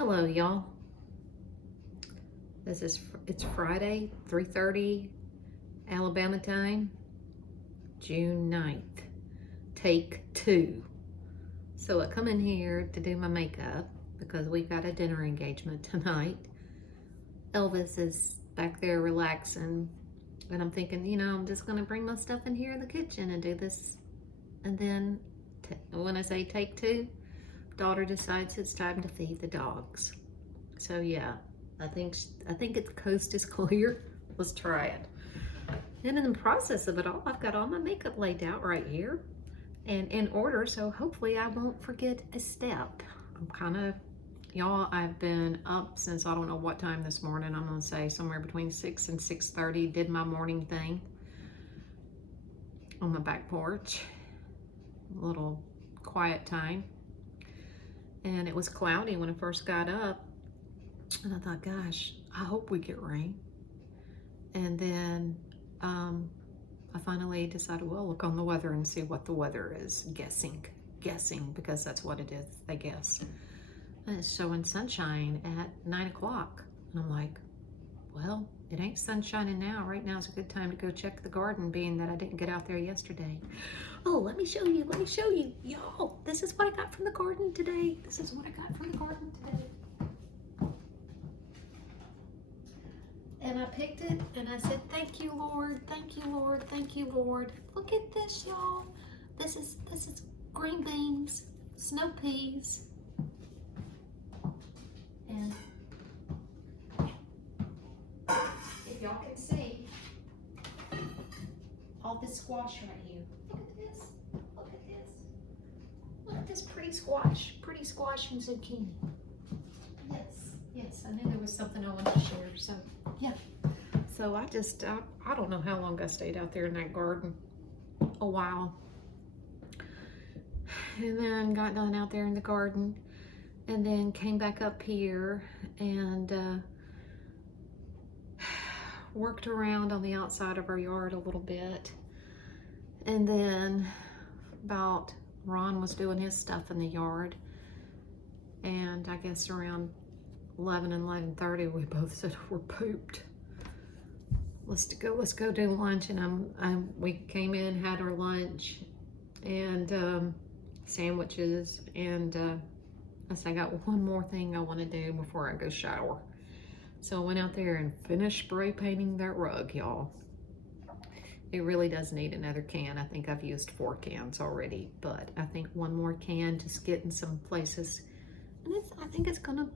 Hello, y'all. It's Friday, 3:30 Alabama time, June 9th. Take two. So I come in here to do my makeup because we've got a dinner engagement tonight. Elvis is back there relaxing, and I'm thinking, I'm just gonna bring my stuff in here in the kitchen and do this. And then when I say take two, daughter decides it's time to feed the dogs. So yeah, I think the coast is clear. Let's try it. And in the process of it all, I've got all my makeup laid out right here and in order, so hopefully I won't forget a step. Y'all, I've been up since I don't know what time this morning. I'm gonna say somewhere between 6 and 6:30, did my morning thing on my back porch. A little quiet time. And it was cloudy when I first got up. And I thought, gosh, I hope we get rain. And then I finally decided, well, look on the weather and see what the weather is. Guessing, because that's what it is, I guess. And it's showing sunshine at 9 o'clock. And I'm like, well, it ain't sunshining now. Right now is a good time to go check the garden, being that I didn't get out there yesterday. Oh, let me show you. Y'all, this is what I got from the garden today. And I picked it and I said, thank you, Lord. Thank you, Lord. Thank you, Lord. Look at this, y'all. This is green beans, snow peas, and if y'all can see, all this squash right here. Look at this. Look at this. Look at this pretty squash and zucchini. Yes, I knew there was something I wanted to share, so yeah. So I don't know how long I stayed out there in that garden. A while. And then got done out there in the garden and then came back up here and worked around on the outside of our yard a little bit. And then about Ron was doing his stuff in the yard, and I guess around 11 and 11:30 we both said we're pooped. Let's go do lunch. And we came in, had our lunch and sandwiches, and I said I got one more thing I want to do before I go shower. So I went out there and finished spray painting that rug, y'all. It really does need another can. I think I've used 4 cans already, but I think one more can, just get in some places. And I think it's gonna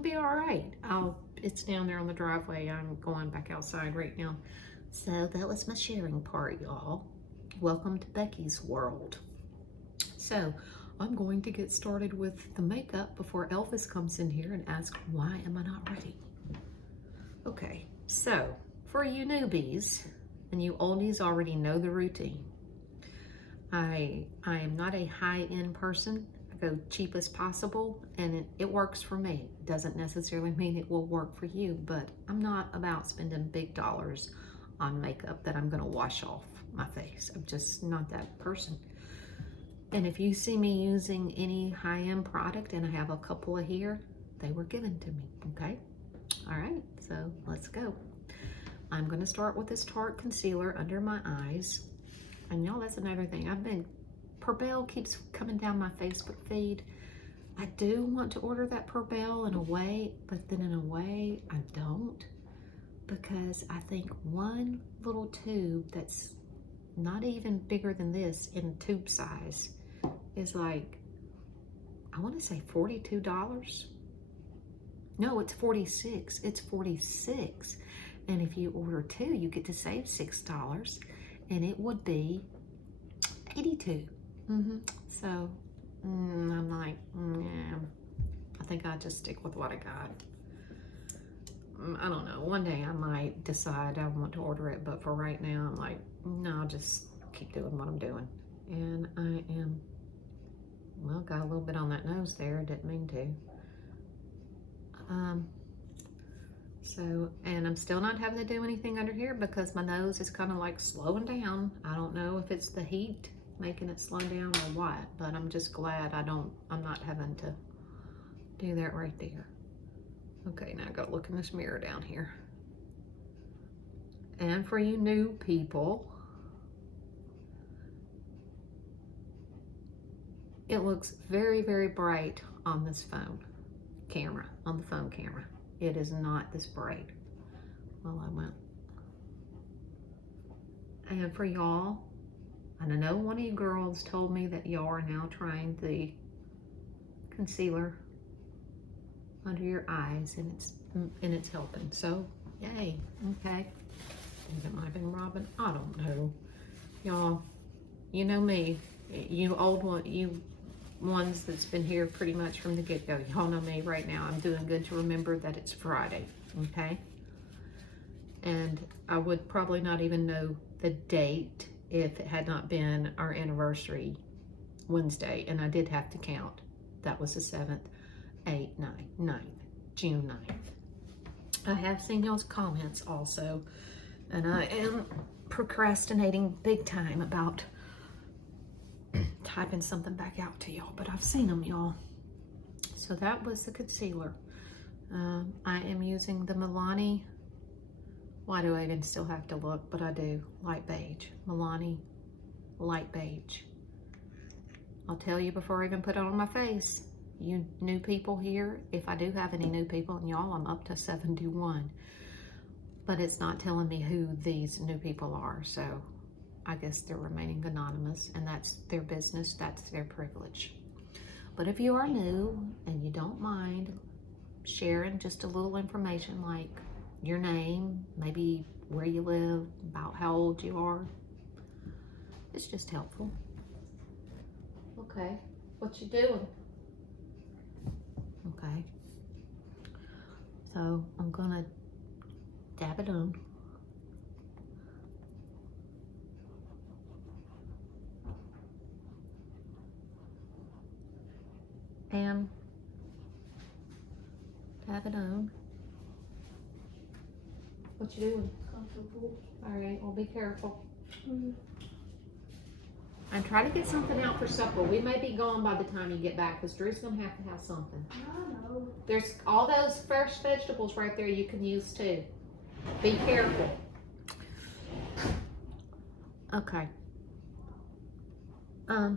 be all right. It's down there on the driveway. I'm going back outside right now. So that was my sharing part, y'all. Welcome to Becky's world. So I'm going to get started with the makeup before Elvis comes in here and asks, why am I not ready? Okay, so for you newbies, and you oldies already know the routine. I am not a high-end person. I go cheap as possible, and it works for me. It doesn't necessarily mean it will work for you, but I'm not about spending big dollars on makeup that I'm gonna wash off my face. I'm just not that person. And if you see me using any high-end product, and I have a couple of here, they were given to me, okay? All right, so let's go. I'm gonna start with this Tarte concealer under my eyes. And y'all, that's another thing. Perbel keeps coming down my Facebook feed. I do want to order that Perbel in a way, but then in a way I don't, because I think one little tube that's not even bigger than this in tube size is like, I want to say $42. No, it's 46. It's 46. And if you order 2, you get to save $6, and it would be 82. So I'm like, yeah, I think I'll just stick with what I got. I don't know. One day I might decide I want to order it, but for right now, I'm like, no, I'll just keep doing what I'm doing. And I am, well, got a little bit on that nose there. Didn't mean to. And I'm still not having to do anything under here because my nose is kind of like slowing down. I don't know if it's the heat making it slow down or what, but I'm just glad I'm not having to Do that right there. Okay, now I gotta look in this mirror down here. And for you new people, it looks very, very bright on this phone camera, on the phone camera. It is not this bright. Well, I went. And for y'all, and I know one of you girls told me that y'all are now trying the concealer under your eyes, and it's helping. So, yay. Okay. It might have been Robin. I don't know. Y'all, you know me. You ones that's been here pretty much from the get-go. Y'all know me right now. I'm doing good to remember that it's Friday. Okay. And I would probably not even know the date if it had not been our anniversary Wednesday, and I did have to count. That was the 7th, 8th, 9th, June 9th. I have seen y'all's comments also, and I am procrastinating big time about typing something back out to y'all, but I've seen them, y'all. So that was the concealer. I am using the Milani. Why do I even still have to look? But I do. Light beige. Milani light beige. I'll tell you before I even put it on my face. You new people here, if I do have any new people, and y'all, I'm up to 71. But it's not telling me who these new people are, so I guess they're remaining anonymous, and that's their business, that's their privilege. But if you are new and you don't mind sharing just a little information like your name, maybe where you live, about how old you are, it's just helpful. Okay, what you doing? Okay, so I'm gonna dab it on. And dab it on. What you doing? Comfortable. All right, well, be careful. And try to get something out for supper. We may be gone by the time you get back, because Drew's gonna have to have something. I know. There's all those fresh vegetables right there you can use too. Be careful. Okay. I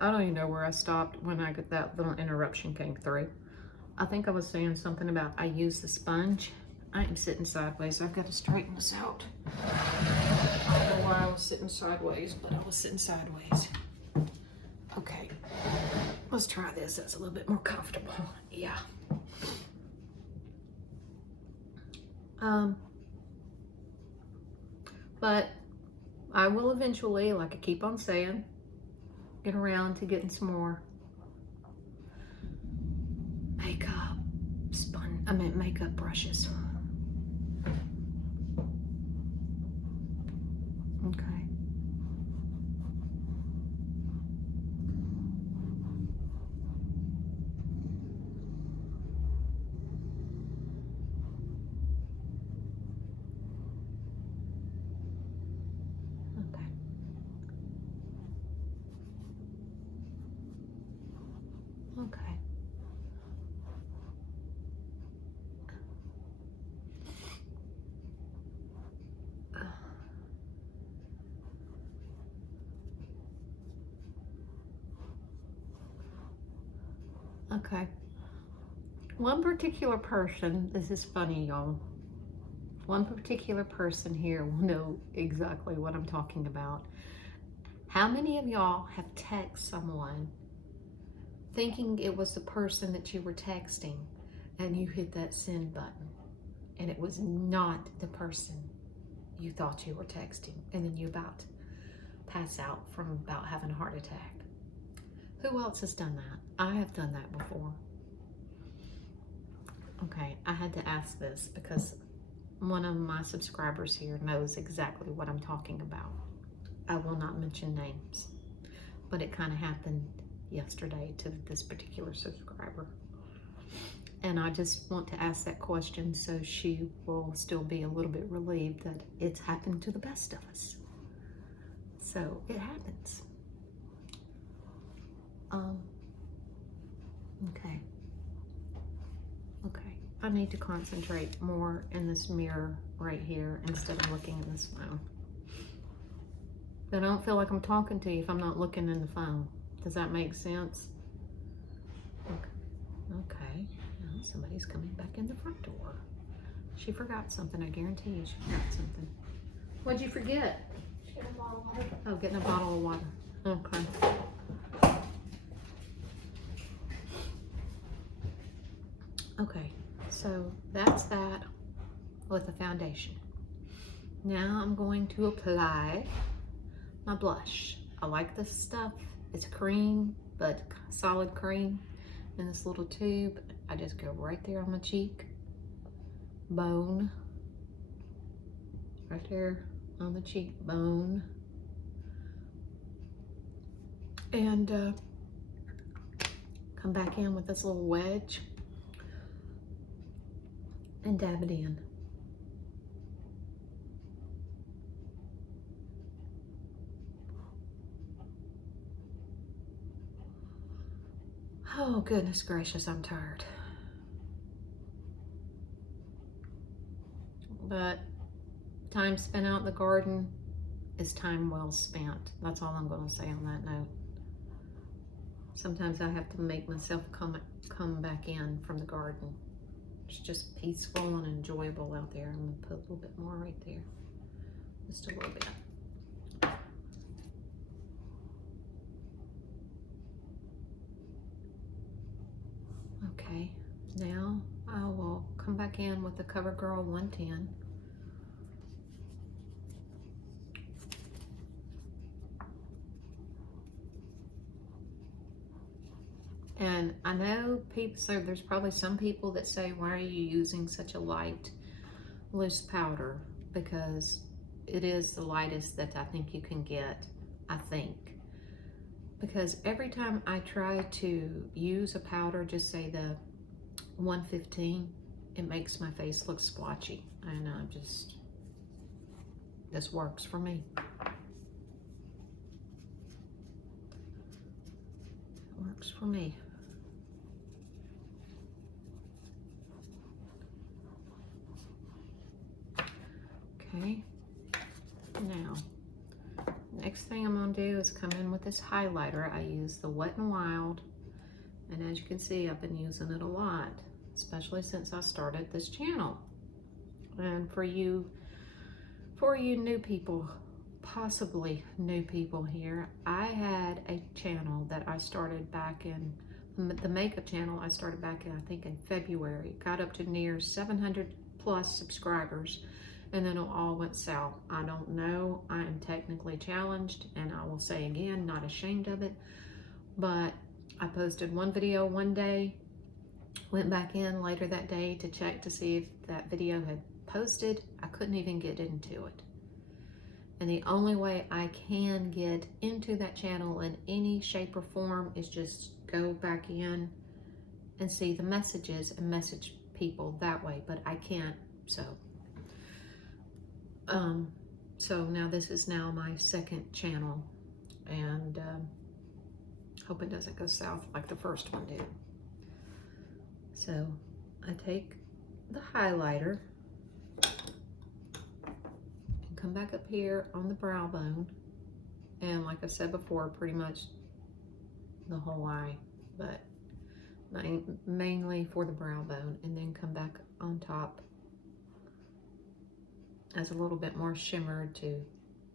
don't even know where I stopped when I got that little interruption came through. I think I was saying something about I use the sponge. I am sitting sideways. I've got to straighten this out. I don't know why I was sitting sideways, but I was sitting sideways. Okay, let's try this. That's a little bit more comfortable. Yeah. But I will eventually, like I keep on saying, get around to getting some more makeup brushes. Okay. Okay. Okay. Okay. One particular person, this is funny, y'all. One particular person here will know exactly what I'm talking about. How many of y'all have texted someone thinking it was the person that you were texting, and you hit that send button and it was not the person you thought you were texting, and then you about pass out from about having a heart attack? Who else has done that? I have done that before. Okay, I had to ask this because one of my subscribers here knows exactly what I'm talking about. I will not mention names, but it kind of happened yesterday to this particular subscriber. And I just want to ask that question so she will still be a little bit relieved that it's happened to the best of us. So it happens. I need to concentrate more in this mirror right here instead of looking in this phone. But I don't feel like I'm talking to you if I'm not looking in the phone. Does that make sense? Okay. Now somebody's coming back in the front door. She forgot something, I guarantee you she forgot something. What'd you forget? Getting a bottle of water. Oh, getting a bottle of water. Okay. Okay, so that's that with the foundation. Now I'm going to apply my blush. I like this stuff. It's cream, but solid cream in this little tube. I just go right there on my cheek bone, right there on the cheekbone, and come back in with this little wedge and dab it in. Oh, goodness gracious, I'm tired. But time spent out in the garden is time well spent. That's all I'm going to say on that note. Sometimes I have to make myself come back in from the garden. It's just peaceful and enjoyable out there. I'm going to put a little bit more right there. Just a little bit. Okay, now I will come back in with the CoverGirl 110. And I know people, so there's probably some people that say, why are you using such a light, loose powder? Because it is the lightest that I think you can get, I think. Because every time I try to use a powder, just say the 115, it makes my face look splotchy. And this works for me. It works for me. Okay, now, next thing I'm gonna do is come in with this highlighter. I use the Wet n Wild, and as you can see, I've been using it a lot, especially since I started this channel. And for you new people, possibly new people here, I had a channel that I started back in, the makeup channel I started back in, I think in February. Got up to near 700 plus subscribers, and then it all went south. I don't know, I am technically challenged, and I will say again, not ashamed of it, but I posted one video one day, went back in later that day to check to see if that video had posted. I couldn't even get into it. And the only way I can get into that channel in any shape or form is just go back in and see the messages and message people that way, but I can't, so now this is now my second channel, and hope it doesn't go south like the first one did. So I take the highlighter and come back up here on the brow bone, and like I said before, pretty much the whole eye, but mainly for the brow bone, and then come back on top as a little bit more shimmer too.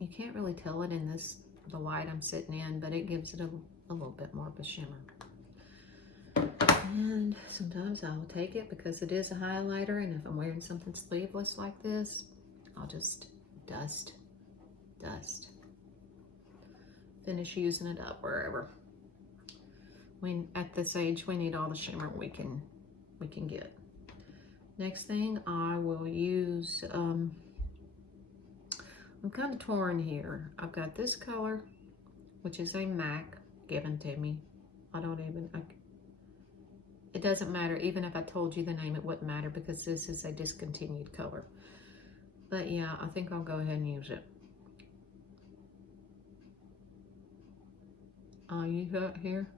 You can't really tell it in the light I'm sitting in, but it gives it a little bit more of a shimmer. And sometimes I'll take it because it is a highlighter, and if I'm wearing something sleeveless like this, I'll just dust. Finish using it up wherever. At this age, we need all the shimmer we can get. Next thing I will use, I'm kind of torn here. I've got this color, which is a MAC given to me. It doesn't matter. Even if I told you the name, it wouldn't matter because this is a discontinued color. But yeah, I think I'll go ahead and use it. I'll use that here.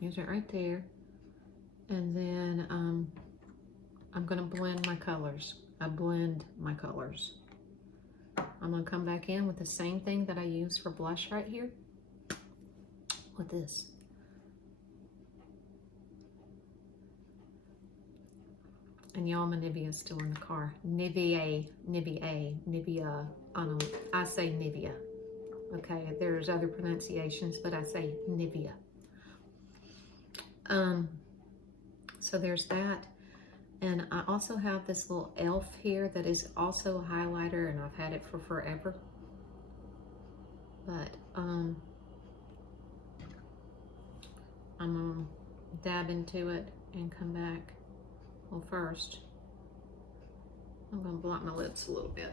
Use it right there. And then I'm gonna blend my colors. I blend my colors. I'm gonna come back in with the same thing that I use for blush right here with this. And y'all, my Nivea is still in the car. Nivea, I say Nivea. Okay, there's other pronunciations, but I say Nivea. So there's that. And I also have this little e.l.f. here that is also a highlighter, and I've had it for forever. But I'm gonna dab into it and come back. Well, first, I'm gonna block my lips a little bit.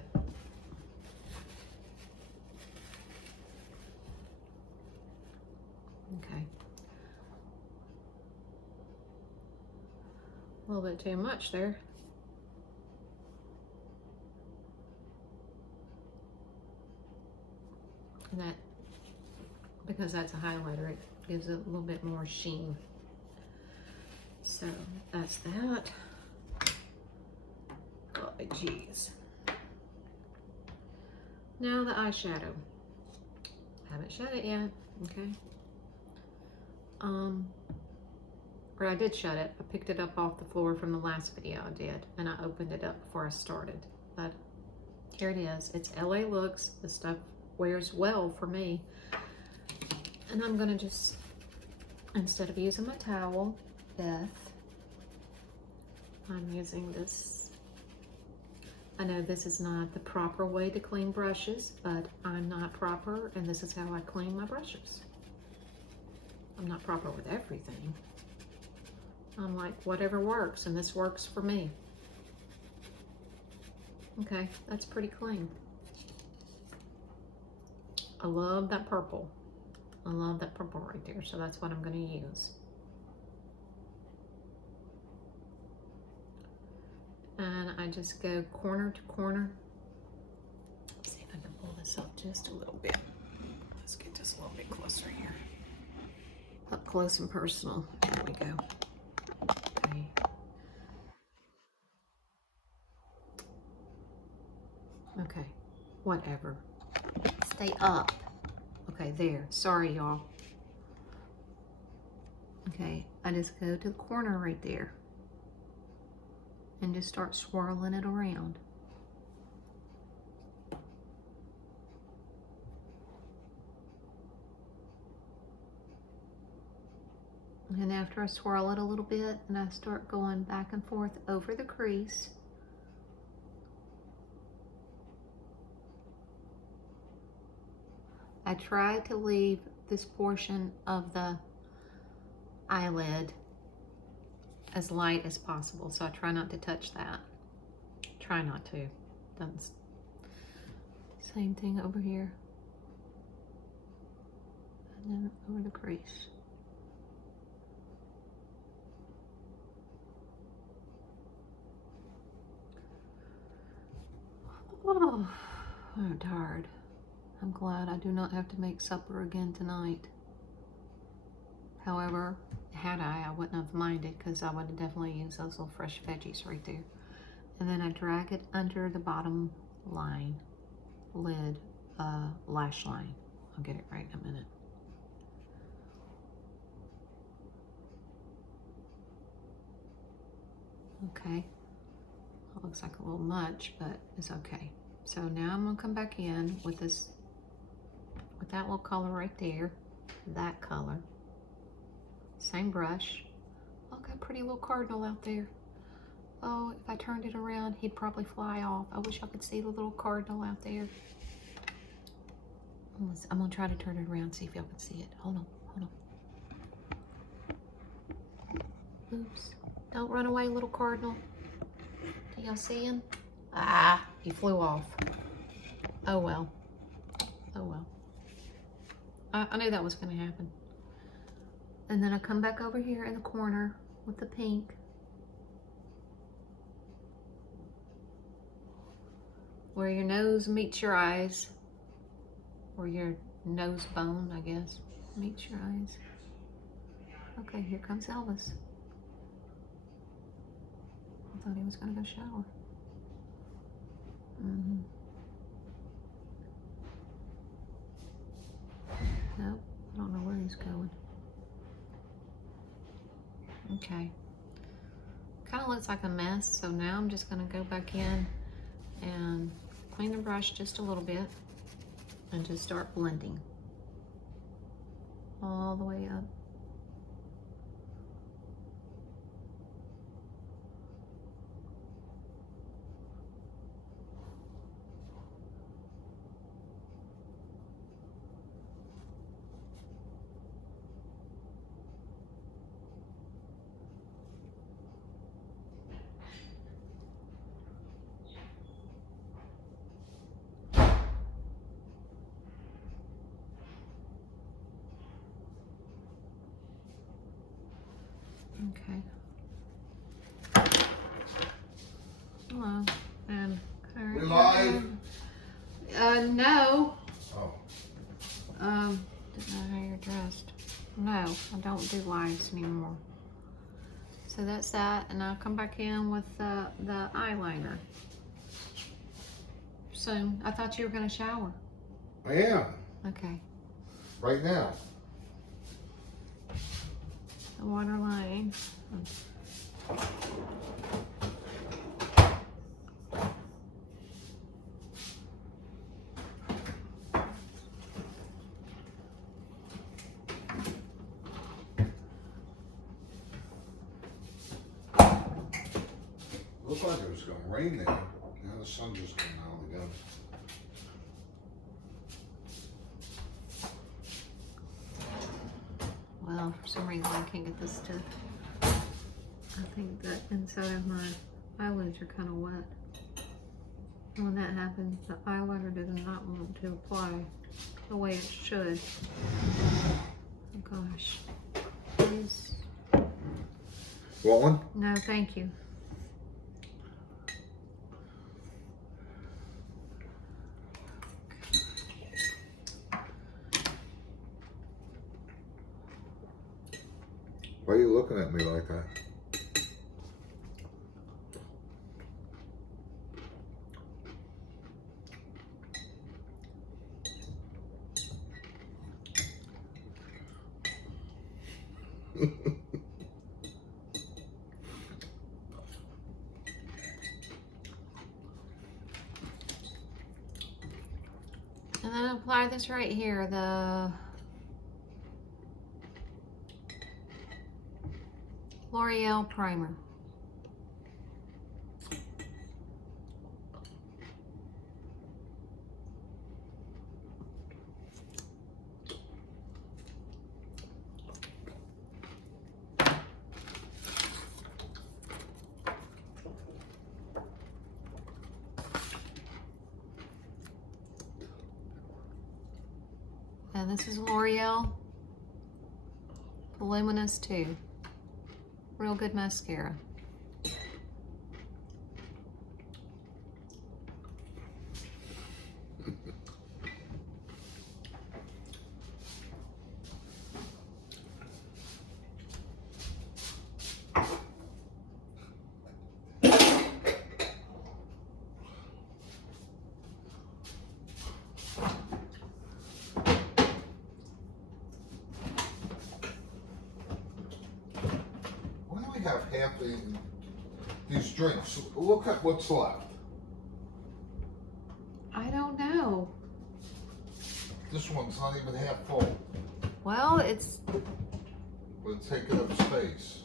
Okay. A little bit too much there. And that, because that's a highlighter, it gives it a little bit more sheen. So that's that. Oh, geez. Now the eyeshadow. Haven't shut it yet, okay? Or I did shut it. I picked it up off the floor from the last video I did, and I opened it up before I started. But here it is. It's LA Looks. The stuff wears well for me. And I'm gonna just, instead of using my towel, Beth, I'm using this. I know this is not the proper way to clean brushes, but I'm not proper, and this is how I clean my brushes. I'm not proper with everything. I'm like, whatever works, and this works for me. Okay, that's pretty clean. I love that purple. I love that purple right there, so that's what I'm gonna use. And I just go corner to corner. Let's see if I can pull this up just a little bit. Let's get this a little bit closer here. Up close and personal. There we go. Okay. Okay, whatever. Stay up. Okay, there. Sorry, y'all. Okay, I just go to the corner right there and just start swirling it around. And after I swirl it a little bit, and I start going back and forth over the crease, I try to leave this portion of the eyelid as light as possible, so I try not to touch that. Try not to. Doesn't. Same thing over here. And then over the crease. Oh, I'm tired. I'm glad I do not have to make supper again tonight. However, had I wouldn't have minded, because I would have definitely used those little fresh veggies right there. And then I drag it under the bottom line, lid, lash line. I'll get it right in a minute. Okay, that looks like a little much, but it's okay. So now I'm gonna come back in with this, with that little color right there, that color. Same brush. Oh, got a pretty little cardinal out there. Oh, if I turned it around, he'd probably fly off. I wish I could see the little cardinal out there. I'm gonna try to turn it around, see if y'all can see it. Hold on, hold on. Oops, don't run away, little cardinal. Do y'all see him? Ah, he flew off. Oh well, oh well. I knew that was gonna happen. And then I come back over here in the corner with the pink. Where your nose meets your eyes. Or your nose bone, I guess, meets your eyes. Okay, here comes Elvis. I thought he was gonna go shower. Nope, I don't know where he's going. Okay. Kind of looks like a mess, so now I'm just gonna go back in and clean the brush just a little bit and just start blending all the way up. Okay. Hello, and We live? No. Oh. Didn't know how you're dressed. No, I don't do lives anymore. So that's that, and I'll come back in with the eyeliner soon. I thought you were gonna shower. I am. Okay. Right now. The water line. Looks like it was going to rain there. Now the sun just came out again. Well, for some reason I can't get this to, I think that inside of my eyelids are kind of wet. And when that happens, the eyeliner does not want to apply the way it should. Oh gosh. Please. Want one? No, thank you. Why are you looking at me like that? And then apply this right here, the L'Oreal primer. And this is L'Oreal Voluminous 2. Real good mascara. Have half these drinks. Look at what's left. I don't know. This one's not even half full. Well, it's... But it's taking up space.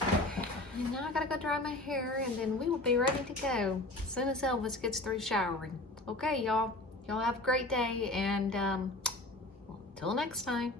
And now I gotta go dry my hair and then we will be ready to go as soon as Elvis gets through showering. Okay, y'all. Y'all have a great day and until next time.